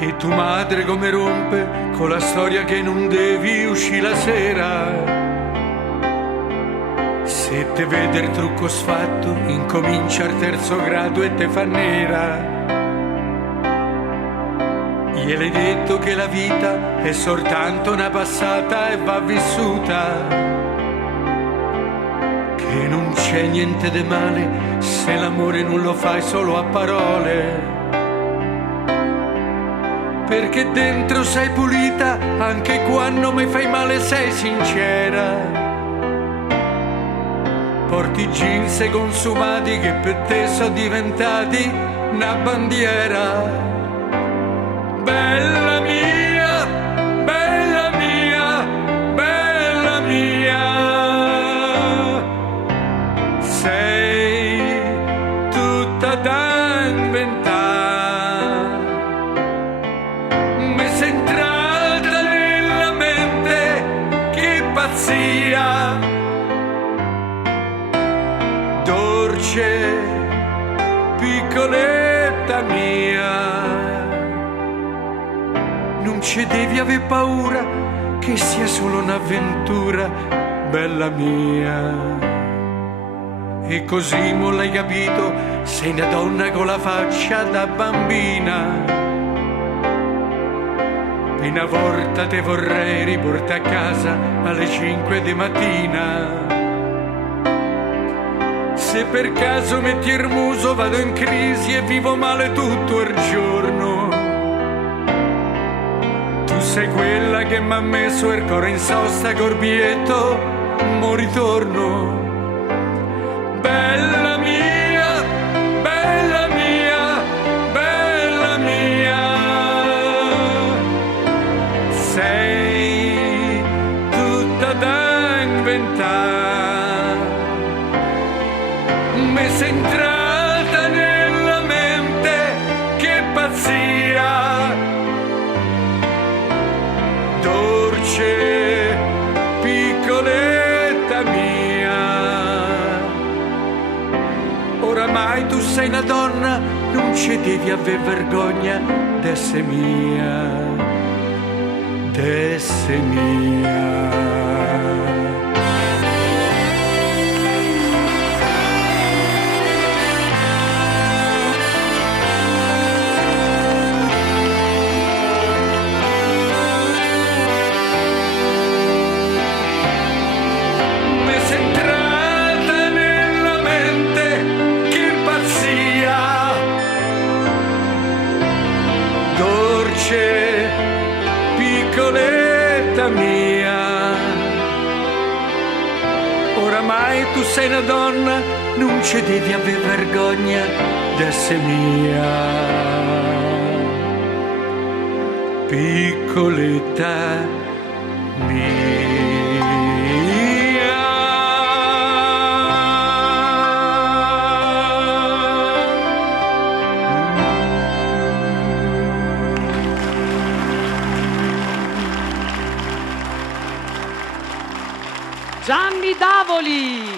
E tu madre come rompe con la storia che non devi uscire la sera. Se te vede il trucco sfatto, incomincia il terzo grado e te fa nera. Gliel'hai detto che la vita è soltanto una passata e va vissuta, che non c'è niente di male se l'amore non lo fai solo a parole, perché dentro sei pulita anche quando mi fai male, sei sincera. Porti jeans consumati che per te sono diventati una bandiera. Bella mia, bella mia, bella mia, sei tutta da inventare, mi sei entrata nella mente, che pazzia, dolce, piccoletta mia. Non ci devi avere paura che sia solo un'avventura, bella mia. E così mo l'hai capito, sei una donna con la faccia da bambina. Una volta te vorrei riportare a casa alle 5 di mattina. Se per caso metti il muso vado in crisi e vivo male tutto il giorno. Tu sei quella che m'ha messo il cuore in sosta corbietto, mo ritorno. Bella mia, bella mia, bella mia, sei tutta da inventare, mi sei entrata nella mente, che pazzia, dolce, piccoletta mia. Oramai tu sei una donna, non ci devi aver vergogna d'essere mia, d'essere mia. Piccoletta mia, oramai tu sei una donna, non ci devi avere vergogna d'essere mia, piccoletta mia. Gianni Davoli.